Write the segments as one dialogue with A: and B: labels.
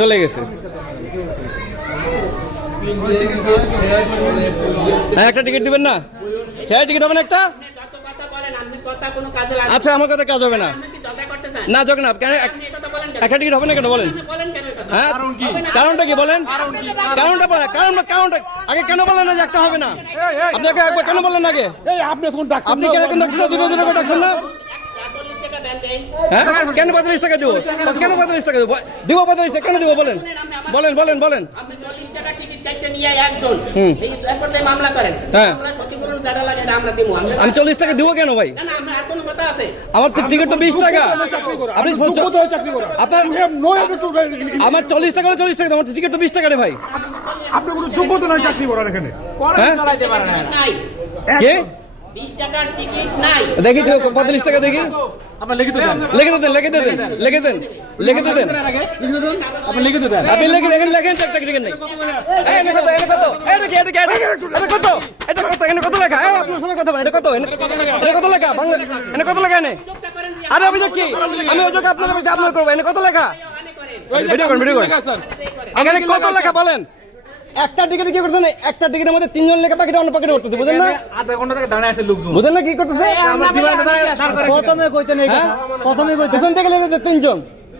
A: চলে গেছে। হ্যাঁ একটা টিকিট দিবেন না? হ্যাঁ টিকিট হবে না একটা?
B: বলেন কোনো
A: আচ্ছা আমার কথা কাজ হবে না। না যোগ না কেন
B: বলেন কেন
A: একটা টিকিট হবে না কেন বলেন।
B: বলেন কেন
A: হ্যাঁ কারণটা কি বলেন? কারণটা বলেন কারণটা কারণটা আগে কেন বলেন না যে একটা হবে না? আপনাকে একবার কেন বললেন আগে?
C: আপনি এখন ডাকছেন
A: আপনি কেন না? দুটো দুটো ডাকছেন না
B: চল্লিশ টাকা দেন দেন
A: হ্যাঁ? কেন পঁয়তাল্লিশ টাকা দেবো? কেন পঁয়তাল্লিশ টাকা দেবো? দিব পঁয়তাল্লিশ টাকা কেন দেবো বলেন? বলেন বলেন বলেন।
B: আপনি চল্লিশ টাকা টিকিট কাটতে নিয়ে একজন।
A: হুম।
B: এই এরপর দিয়ে মামলা করেন।
A: হ্যাঁ। আমি চল্লিশ টাকা দিব কেন ভাই?
B: না না আমরা আর কোনো কথা আছে।
A: আমার তো টিকিট তো বিশ টাকা। আপনি
C: হয়ে
A: আমার চল্লিশ টাকা হলে চল্লিশ টাকা আমার টিকিট তো বিশ টাকা রে ভাই।
C: আপনি কোনো যোগ্যতা নাই চাকরি করার এখানে?
A: দেখি তো পঁয়তাল্লিশ টাকা দেখি।
D: আপনার
A: লিখে দেন। লিখে দেন লিখে দেন লিখে দেন
D: আপনি লিখিত দেন।
A: আপনি লিখে দেখেন লেখেন চার টাকা টিকিট নেই। এই, এটা কত এটা কত এটা কি এটা কি এটা এটা কত এটা কত এখানে কত লেখা? আপনার সঙ্গে কথা এটা কত এনে- এটা কত লেখা? বাংলা এনে কত লেখা এনে আরে অভিযোগ কি? আমি অভিযোগ আপনাদের কাছে আপনার করব এনে কত লেখা? ভিডিও করেন ভিডিও করেন। এখানে কত লেখা বলেন। একটা টিকিটে কি করছেন একটা টিকিটের মধ্যে তিনজন লেখা পাখিটা অন্য পাখিটা উঠতেছে বুঝেন না?
D: আধা ঘণ্টা থেকে দাঁড়ায় আছে লোকজন।
A: বুঝেন না কি করতেছে?
E: প্রথমে কইতেন এই কথা প্রথমে কইতেন।
A: পেছন থেকে লেগেছে তিনজন।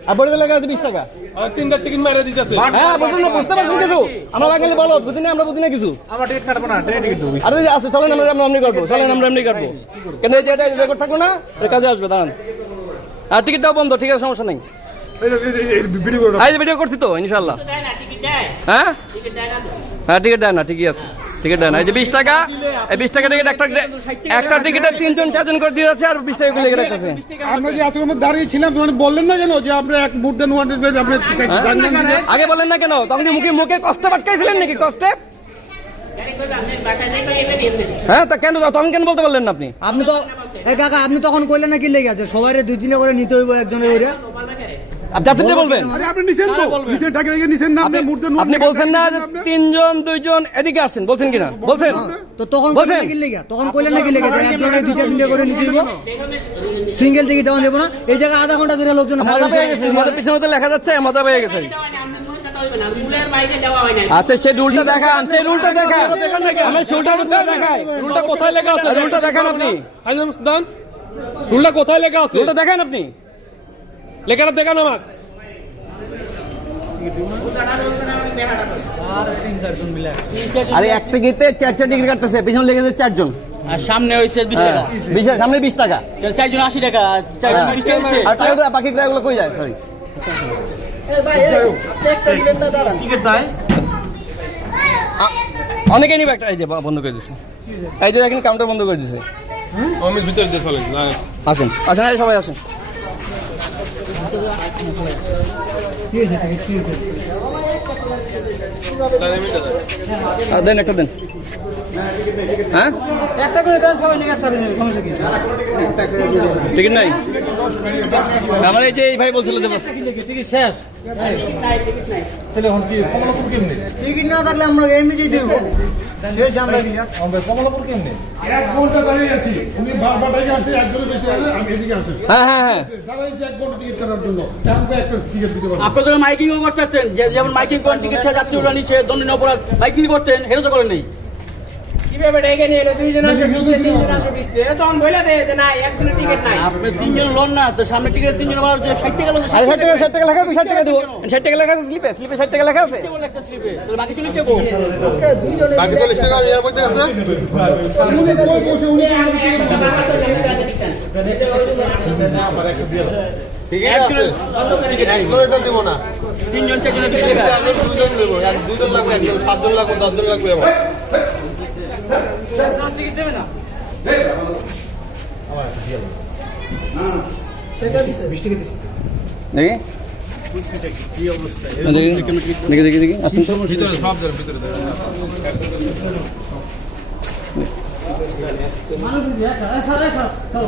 A: আর বড়িতে লেখা আছে বিশ টাকা।
C: তিনটা টিকিট মেরে দিতেছে।
A: হ্যাঁ বুঝুন না বুঝতে পারছেন কিছু? আমরা বাঙালি বলো বুঝি না আমরা বুঝি না কিছু?
D: আমার টিকিট কাটবো না ট্রেন টিকিট দেবো
A: আরে আছে চলেন আমরা আমরা এমনি করব চলেন আমরা এমনি কাটবো কেন এই যে এটা রেকর্ড না কাজে আসবে দাঁড়ান। আর টিকিটটাও বন্ধ ঠিক আছে সমস্যা নেই।
C: ভিডিও
A: করছি তো ইনশাল্লাহ হ্যাঁ? হ্যাঁ টিকিট দেয় না ঠিকই আছে টিকিট দেয় না। এই যে বিশ টাকা এই বিশ টাকা টিকিট একটা একটা টিকিটে তিনজন চারজন করে দিয়ে যাচ্ছে আর বিশ টাকা লেগে রাখতেছে।
C: আমরা যে আজকের মধ্যে দাঁড়িয়ে ছিলাম তখন বললেন না কেন যে আপনি এক
A: আগে বলেন না কেন তখন মুখে মুখে কষ্টে পাটকাইছিলেন নাকি কষ্টে? হ্যাঁ তা কেন তখন কেন বলতে পারলেন না আপনি?
E: আপনি তো এই কাকা আপনি তখন কইলেন না কি লেগে আছে? সবাই দুই তিনটা করে নিতে হইব একজনের
A: আর যাত্রীতে বলবেন।
C: আপনি
A: বলছেন না যে তিনজন দুইজন এদিকে আসছেন বলছেন কিনা? বলছেন
E: তো তখন
A: বলছেন?
E: কইলেন না কি লেগে? তখন কইলেন না লেগে যে একজনের দুইটা তিনটা করে নিতে হইব সিঙ্গেল টিকিট দেওয়া যাব না। এই জায়গায় আধা ঘণ্টা ধরে লোকজন
A: পিছনে তো লেখা যাচ্ছে মজা পেয়ে গেছে। আচ্ছা সেই রুলটা দেখান সেই রুলটা দেখান। আমি রুলটা দেখাই
C: রুলটা কোথায় লেখা আছে?
A: রুলটা দেখান আপনি।
C: রুলটা কোথায় লেখা আছে?
A: রুলটা দেখান আপনি।
C: লেখাটা দেখান আমার
A: আরে এক টিকিটে চার চার টিকিট কাটতেছে পিছনে লেগেছে চারজন।
D: আর সামনে হয়েছে বিশ
A: হ্যাঁ, বিশ সামনে বিশ টাকা।
D: চারজন আশি টাকা চারজন বিশ টাকা
A: বাকি টাকাগুলো কই যায়? সরি অনেকেই নিবে একটা এই যে বন্ধ করে দিছে। এই যে দেখেন কাউন্টার বন্ধ করে দিছে।
C: আমি ভিতরে দিয়ে চলেন না।
A: আসেন। আসেন এই সবাই আসেন। দেন একটা দেন। হ্যাঁ?
E: একটা করে দেন সবাই একটা করে?
A: টিকিট নাই? আমার এই যে এই ভাই বলছিল যে
E: টিকিট শেষ?
C: তাহলে এখন কি কমলাপুর
E: টিকিট না থাকলে আমরা এমনি যেতে হইব। শেষ আমরা কি
C: আমরা কমলাপুর কেমনে? এক ঘণ্টা দাঁড়িয়ে আছি। উনি বারবার ডাকে আসছে একজনের আসে, আমি এদিকে আসি
A: হ্যাঁ হ্যাঁ হ্যাঁ।
C: দাঁড়াইছি এক ঘণ্টা টিকিট কাটার জন্য। আমাকে একটা টিকিট দিতে পারব।
D: আপনার মাইকিং করতেছেন যে- যেমন মাইকিং করেন টিকিট ছাড়া যাত্রী উড়ানি সে দণ্ডনীয় অপরাধ মাইকিং করছেন তো করেন নেই।
B: কীভাবে ডেকে নিয়ে এলো? দুইজন আসে ভিতরে তিনজন আসে ভিতরে। এটা তখন বলে দেয় যে না একজনের টিকিট নাই।
D: আপনি তিনজন লোন না তো সামনে টিকিট তিনজন আবার যে ষাট টাকা লোক
A: আরে ষাট টাকা ষাট টাকা লেখা আছে ষাট টাকা দেবো। ষাট টাকা লেখা আছে স্লিপে স্লিপে ষাট টাকা লেখা আছে।
D: একটা স্লিপে। তাহলে বাকি চল্লিশ টাকা
C: বাকি চল্লিশ টাকা আমি এর মধ্যে আছে? উনি কই বসে উনি আছে দিব না।
D: তিনজন চারজনের বিশ
C: দুজন নেব দুজন লাগবে একজন সাতজন লাগবে দশজন লাগবে আমার।
A: দেখি। দেখি। দেখি আসুন। তো।